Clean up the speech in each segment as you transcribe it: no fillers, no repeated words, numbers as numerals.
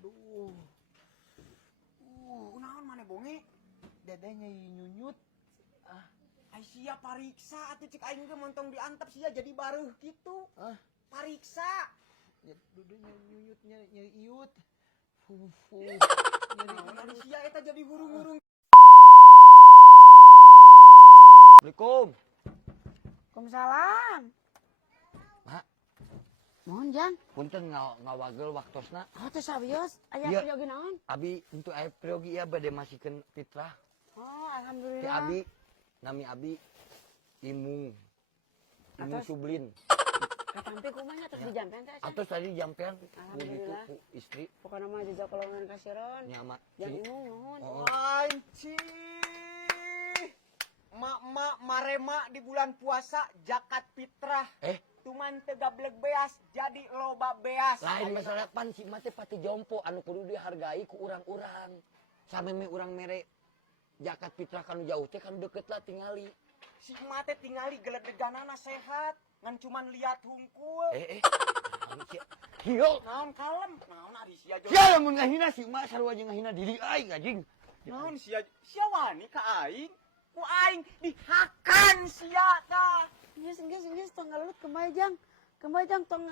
Aduh. Kunaon maneh bonge? Dadanya nyunyut. Sia pariksa atuh cek aing ge montong diantep sia jadi bareuh kitu. Pariksa. Dudunya nyunyutnya nyeriut. Nyeri sia eta jadi hurung-hurung. Assalamualaikum. Waalaikumsalam. Mak, Mohon Jang. punten ngawagel waktosna. Teh sabios aya Iya. priogi naon? Abi untuk aya priogi ya bade masihkeun fitrah. Oh, Ti alhamdulillah. Abi, nami Abi Imung Atos? Sublin. Katampi kumaha terus dijampean teh? Atau tadi jampean Alhamdulillah. ku istri Pokona mah jazakallahu khairan. nyama. Jang imung nuhun. Oh. Anci, mak marema di bulan puasa zakat fitrah. Tuman teu gablek beas jadi loba beas. Lain masalah pan si mate pati jompo anu kudu dihargai ku urang-urang. Sameme urang mere zakat fitrah kanu jauh teh kanu deukeut lah tingali. Si mate tingali geledeganana sehat, ngan cuman lihat hungkul. Naon sia? Hiyo. Naon kalem, naon ari sia Sia lamun ngahina si mak sarua jeung ngahina diri aing anjing. Naon sia wani ka aing? Ku aing dihakan sia tah. Geus tong ngalulut kembali Jang. Kembali Jang tong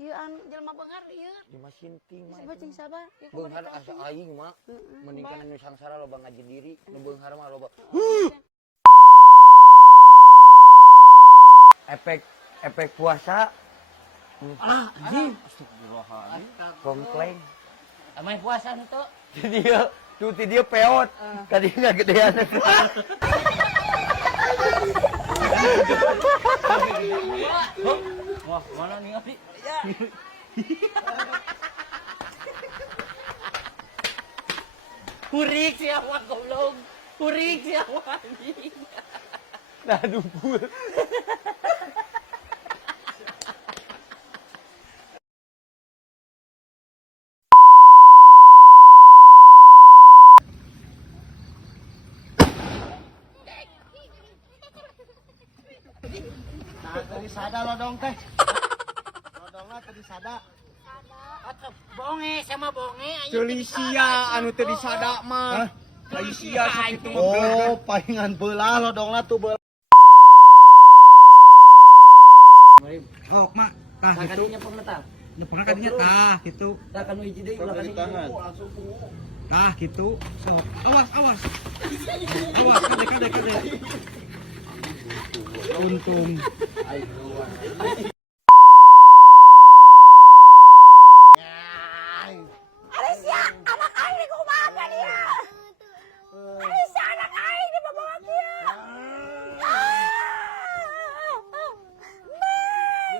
ieu anu jelema beunghar ieu. Di masinting mah. Bacing sabar. Beunghar asa aing mah. Mending kana nu sangsara loba ngaji diri, nu beunghar mah loba. Efek puasa. Anjing. Komplain. Amai puasa nu tuh. Ti dia peot. Tadi enggak gedean. Wah, mana nih Abi? Ya. Kurik siapa goblok? Kurik siapa anjing? Nah, dumpul. Tadi sada lodong teh. Lodongna tadi sada. Bonge sama bonge Ceuli sia anu teu disada mah. Ai sia sakitu mah. Oh, palingan beulah lodongna tuh beulah. Sok mak. Tah gitu. Nyepengna kadinya tah gitu. Tah kanu hiji deui ulah kanu. Tah gitu. Sok. Awas. Awas kade. Untung. Alicia, anak aing di kumaha ka dia? Alicia, anak aing di babawa dia.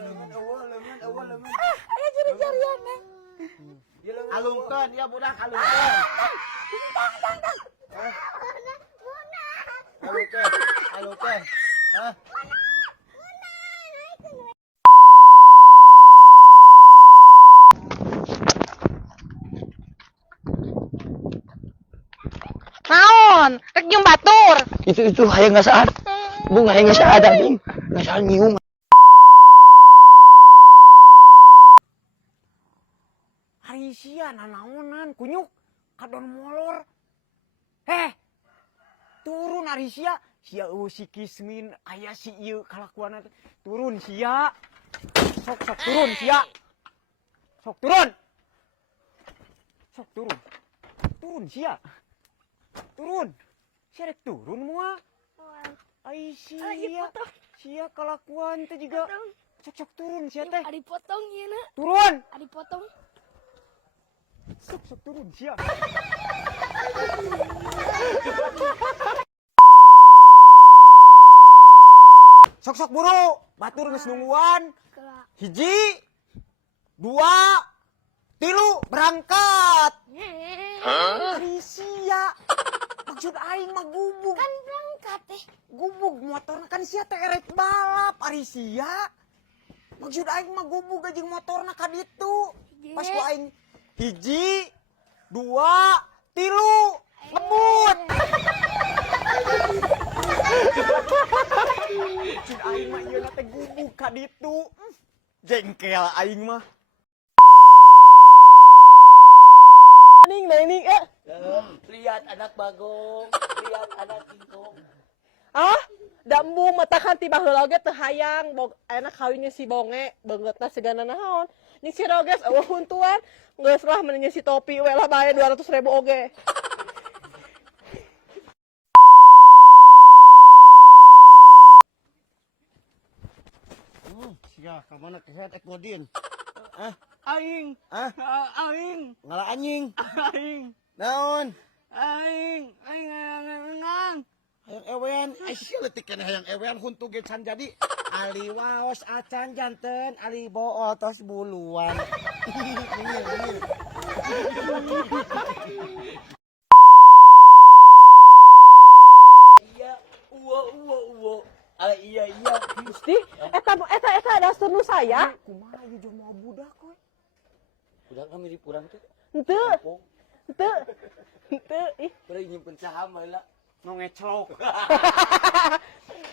Leungeun. Aya jari-jarian neh. Alungkeun ya budak alungkeun. Alungkeun. Hah? Naon? Rek nyium batur. Itu hayang nggak saat. Bunga hayang nggak saat anjing. Nggak saat nyium. Ari sia nanaonan kunyuk kadon molor. Turun ari sia. Sia si Kismin aya si ieu kalakuanna teh. Turun sia. Sok turun sia. Sok turun. Turun sia. Turun. Sia rek turun moal. Ai sia. Sia kalakuan teh juga. Sok turun sia teh. Adi potong ieu na. Turun. Adi potong. Sok turun sia. Sok buru. Batur geus nungguan. Hiji, 2, 3 berangkat. Ari sia. Maksud aing mah gubug. Kan berangkat teh. Gubug motorna kan sia teh erek balap ari sia. Maksud aing mah gubug jeung motorna ka ditu. Pas ku aing hiji, 2, 3 ngebut. Maksud aing mah ieu teh gubug ka ditu. Jengkel aing mah. anak bagong, lihat anak kingkong. Ah, da embung matakan tiba heula ge teu hayang bog enak kawinnya si bonge beungeutna segana naon. Ning si Roges eueuh huntuan geus lah mending si Topi we lah bae 200.000 oge. Sia, ka mana kehet ek modin? Aing. Ah, Aing. ngala anjing. Aing. Naon? Aing. Aing. Hayang ewean, sia leutik keneh hayang ewean huntu ge can jadi. Ali waos acan janten, ali bool tos buluan. Iya, uwo. Iya. Gusti, eta dasar nu saya. Kumaha ieu jelema budak we? Budak mirip urang teh. Henteu. Ih. Beureum nyimpen saham heula. Nu ngecelok.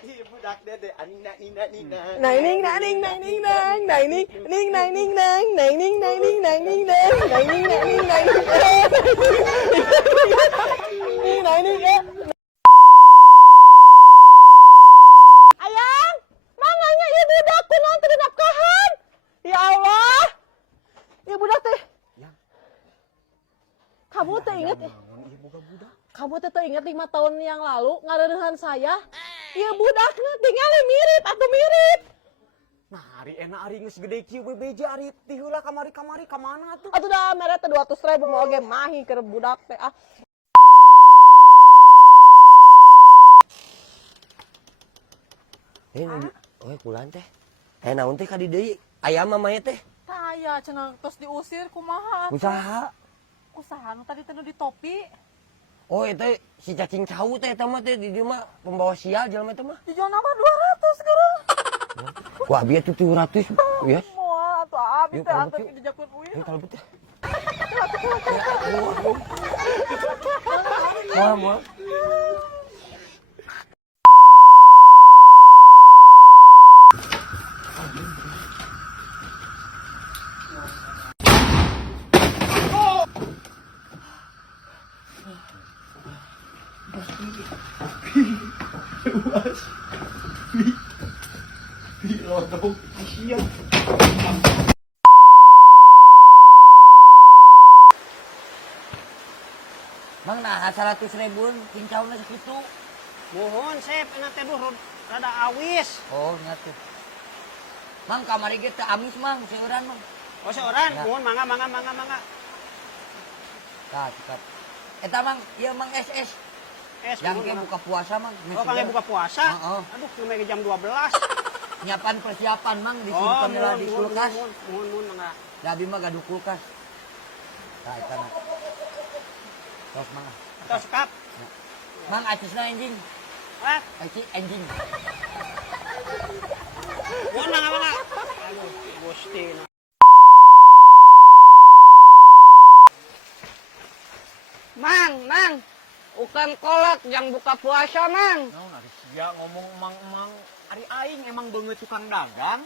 Ieu budak dede anina. Naining naining naining nang naining ning naining nang naining naining naining nang naining naining naining naining ayang manganya ieu budak kunaon teu dinafkahan ya Allah ieu budak teh kamu teh inget kamu teh inget 5 tahun yang lalu ngareureuhan saya ieu budakna tinggalnya mirip atuh mirip. Nah, hari enak hari geus gede kieu we beja ari ti heula kamari ka mana tuh? Atuh dah mere teh 200.000 mau ge mahi keur budak teh ah. Oke, kulan teh. Naon teh ka di deui? Aya mamanya teh. Tah aya cenah tos diusir kumaha atuh? Usaha. Usaha nu tadi teh nu di Topi. Oh, itu si cacing cau teh eta mah teh di dieu mah pembawa sial jelema teh mah. Dijual nama 200 sekarang. Wah, bieu tuh 700 ya. Moal atuh abi Yuk, teh kalau atuh begitu. dijakun uih. Ini kalau betul. Mau. Mang nah 100.000 kincauna sakitu. Mohon sep enak teh duh rada awis. Oh, nya tuh. Mang kamari ge teu amis mang, seueuran mang. Oh seorang, Ya. mohon mangga. Tah, cekat. Eta mang, ieu mang SS. Yang Mohon, ke mangga. buka puasa mang. Oh, kangge buka puasa? Heeh. Aduh, cuma jam 12. Nyiapan persiapan mang Oh, disimpan heula di kulkas. mohon, mangga. Dabi mah gaduh kulkas. Tah, eta mah. Tos mang. Tos kap. Mang acisna anjing. Ah, Aci anjing. mohon mangga. Aduh, Gusti. Mang, ukan kolak yang buka puasa, Mang. Naon ari sia ngomong emang ari aing emang beungeut tukang dagang.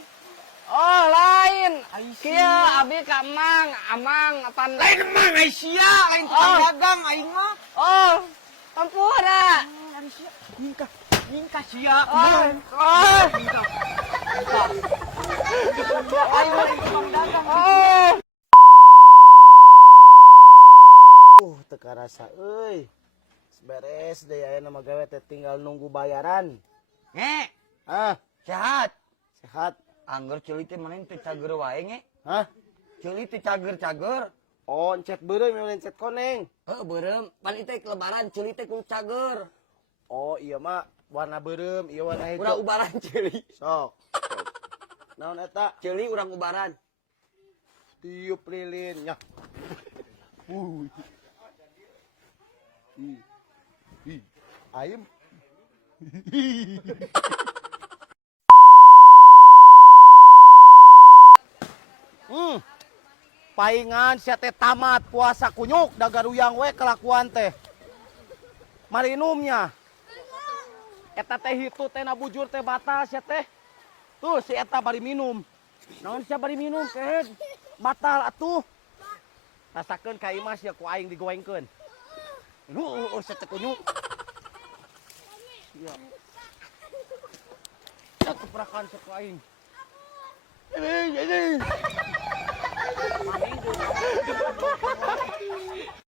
Oh, lain. Ai Kieu abi ka Mang, Amang apa Lain emang ai sia, lain tukang Oh. dagang aing mah. Oh, Pampura. Ari sia, ningka sia. Oh. Ningka. Aing mah tukang dagang. Oh. Teka rasa euy. Beres deh aya nama gawe teh tinggal nunggu bayaran. Nge, Ah, Sehat. sehat. Angger ceuli teh maneh teu cager wae nge. Hah? Ceuli teu cager-cager. Oh, encet beureum yang encet koneng. Beureum, pan ieu teh lebaran ceuli teh kudu cager. Oh, iya mah warna beureum, iya warna Urang hijau. ubaran ceuli. Sok. Naon eta? Ceuli urang ubaran. Tiup lilin nya. Ayam. Paingan sia teh tamat puasa kunyuk dagaruyang we kelakuan teh. Marinumnya. Eta teh hitu teh nabujur teh batal sia teh. Tuh si eta bari minum. Naon sia bari minum kehed. Batal atuh. Rasakeun ka imah sia ku aing digoengkeun. Lu sa tekunyo. Iya. Ya keprakan sa kain. Ini.